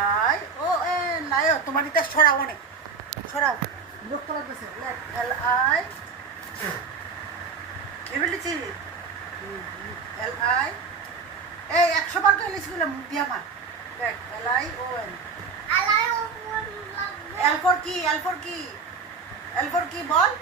I O N নাই তোমার এটা সরাও অনেক সরাও বিরক্ত লাগতেছে L I ability L I এই 100 বার তো লিখছিল মুখ দিয়ে আমার দেখ L I O N L for কি এল ফর কি এল ফর কি বল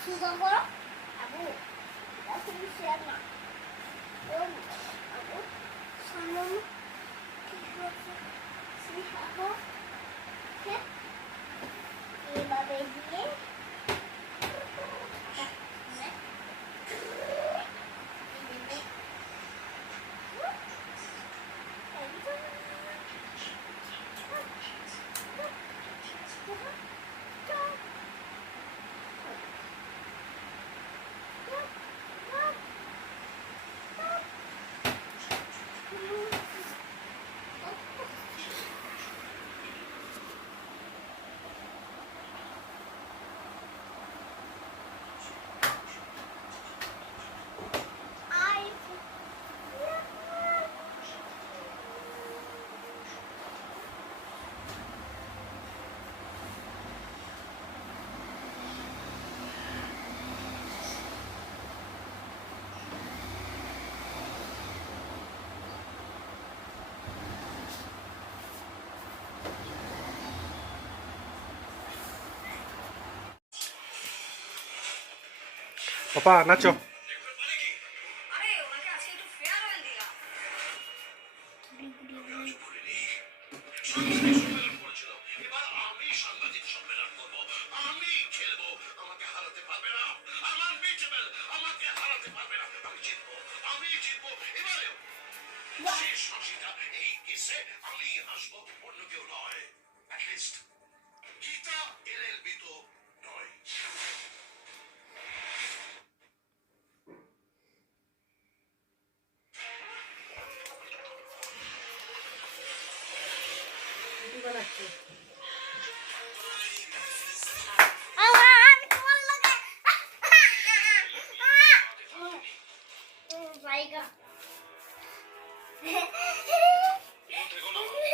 Suka kok? Aku langsung siap nak. Aku sama si aku. Ya? Ini baby ni. Papá, Nacho.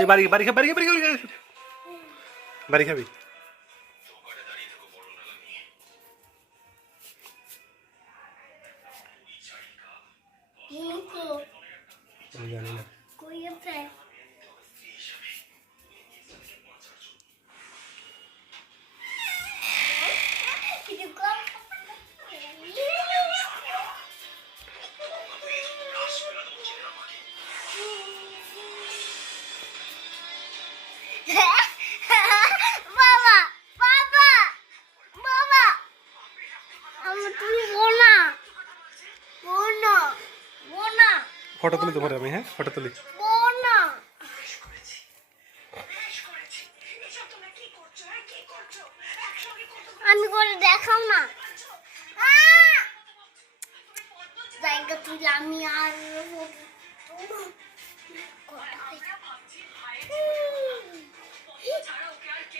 এই বাড়ি বাড়ি খাবি বাড়ি খাবি বাড়ি খাবি জানি না Mama, Papa, Mama, তুমি বোনা, বোনা, বোনা, ফটো তুলি তোমার আমি হ্যাঁ ফটো তুলি বোনা। আমি করে দেখাও না জায়গা তুলে আমি আর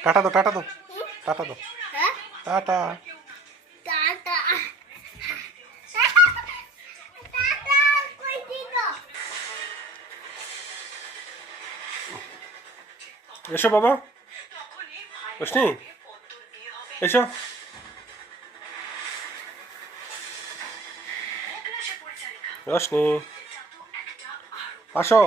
টাটা দাও টাটা দাও টাটা দাও হ্যাঁ টাটা টাটা কই দিল এসো বাবা রোশনি এসো রোশনি আসো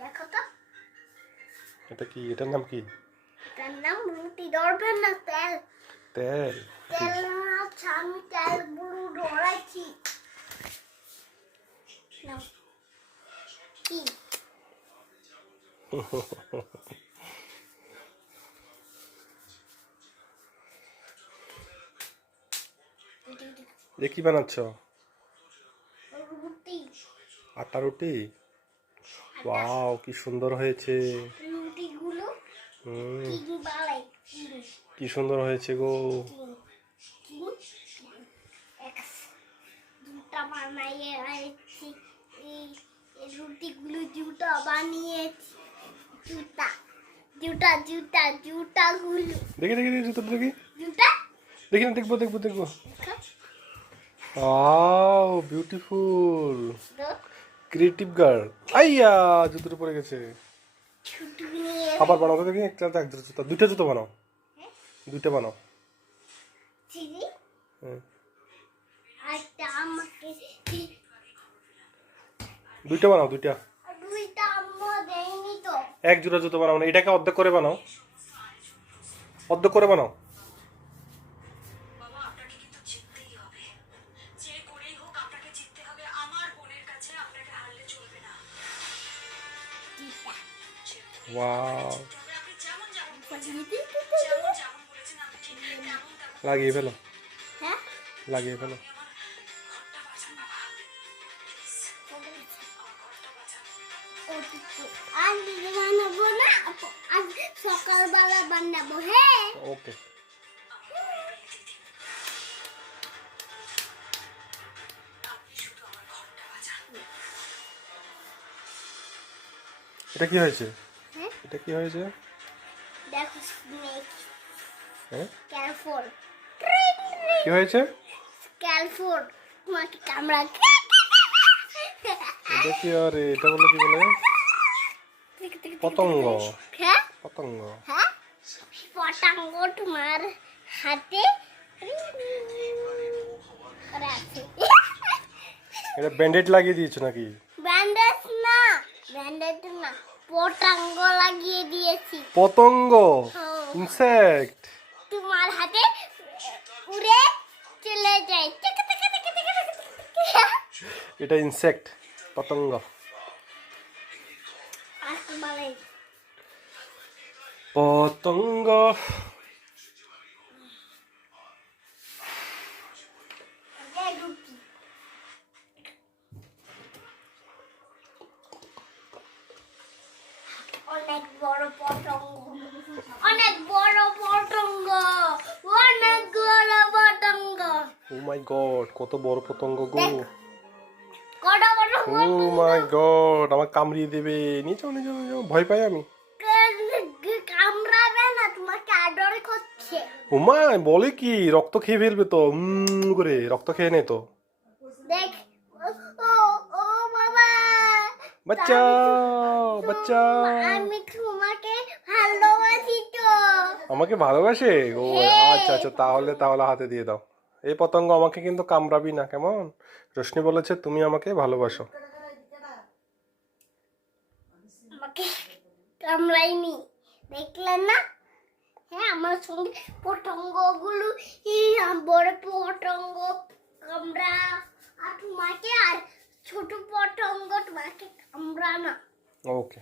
দেখো তো এটা কি এটার নাম কি এটার নাম রুটি ধরবেন না তেল তেল তেল না হচ্ছে আমি তেলগুলো ডরাইছি নাও কি এ কি বানাচ্ছ? রুটি আটা রুটি। ওয়াও, কি সুন্দর হয়েছে। রুটিগুলো হুম, কি বালাই কি সুন্দর হয়েছে গো। জুতা বানাইয়ে আছি এই রুটিগুলো জুতা বানিয়েছি জুতা জুতা জুতা জুতাগুলো দেখি দেখি দেখি জুতো দেখি জুতা দেখি না, দেখবো দেখবো দেখবো। Wow, beautiful, creative girl. আইয়া, জুতোটা পড়ে গেছে। ছুটি নিয়ে আবার বানাও তো দেখি, একটা এক দুটো জুতো, দুইটা জুতো বানাও, দুইটা বানাও। চিনি হ্যাঁ, একটা আমাকে দুইটা বানাও, দুইটা। দুইটা আম্মা দেয়নি তো এক জোড়া জুতো বানাও না, এটাকে অর্ধেক করে বানাও, অর্ধেক করে বানাও। বাবা আপনাকে কিন্তু জিততেই হবে, যে করেই হোক আপনাকে জিততে হবে। আমার বোনের কাছে আপনাকে হারলে চলবে না। ওয়াও, তবে আপনি যেমন যেমন বলেছেন আমি ঠিক তেমন তেমন। লাগিয়ে ফেলো, হ্যাঁ লাগিয়ে ফেলো। আমার ঘরটা বাঁচান বাবা, প্লিজ আমার ঘরটা বাঁচান। আজ বানাবো না আজ সকালবেলা বানাবো হ্যাঁ ওকে, আপনি শুধু আমার ঘরটা বাঁচান। এটা কি হয়েছে? হ্যাঁ এটা কি হয়েছে? দেখো স্নেক হ্যাঁ, ক্যালফোর কি হয়েছে? ক্যালফোর তোমাকে কামড়া এটা কি? আরে এটা বলে কি বলে? পতঙ্গ, হ্যাঁ পতঙ্গ। হ্যাঁ পতঙ্গ তোমার হাতে রাখে এটা ব্যান্ডেড লাগিয়ে দিয়েছো নাকি? ব্যান্ডেজ না ব্যান্ডেজ না পতঙ্গ লাগিয়ে দিয়েছি পতঙ্গ, হ্যাঁ। ইনসেক্ট। তোমার হাতে উড়ে চলে যায় এটা ইনসেক্ট, পতঙ্গ। আর তোমার পতঙ্গ। রুটি অনেক বড় পতঙ্গ অনেক বড় পতঙ্গ অনেক বড় পতঙ্গ ও মাই গড, কত বড় পতঙ্গ গো। কটা বড় ও মাই গড, আমার কামড়িয়ে দেবে। নিচে নিচে নিচে, ভয় পাই আমি। কামড়াবে না তোমাকে আদর করছে ও মা, বলে কি রক্ত খেয়ে ফেলবে তো, করে রক্ত খেয়ে নে তো। দেখ ও ও বাবা বাচ্চাও, বাচ্চাও। আমি তোমাকে ভালোবাসি তো আমাকে ভালোবাসে ও? হ্যাঁ। আচ্ছা আচ্ছা, তাহলে তাহলে হাতে দিয়ে দাও। এই পতঙ্গ আমাকে কিন্তু কামড়াবি না, কেমন? রোশনি বলেছে তুমি আমাকে ভালোবাসো। আমাকে কামড়াইনি দেখলেন না হ্যাঁ আমার সঙ্গে পতঙ্গগুলো বড় পতঙ্গ কামড়া আর তোমাকে আর ছোট পতঙ্গ তোমাকে কামড়া না ওকে।